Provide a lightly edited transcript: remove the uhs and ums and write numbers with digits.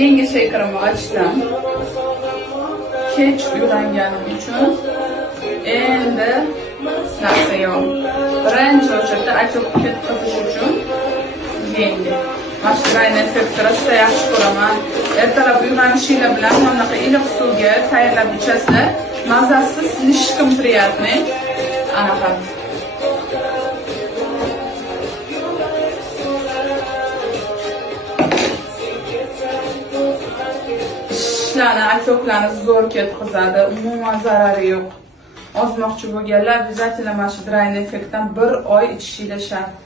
Yengil shaykaramni ochsam. Kech uyg'onganim uchun endi narsa yo'q. Birinchi o'chirda aytib ketish uchun yengil. Mashqayni effekti rosa yaxshi ko'raman. Ertalab uyg'onishinglar bilan bunaqa iliq suvga tayyorlab ichasizlar. Mazasi слишком приятный. Anaqa. Ishlarni, asablarni zo'r ketkazadi. Umuman zarari yo'q. Ozmoqchi bo'lganlar, обязательно mana shu Dryne effektdan 1 oy ichishingiz shart.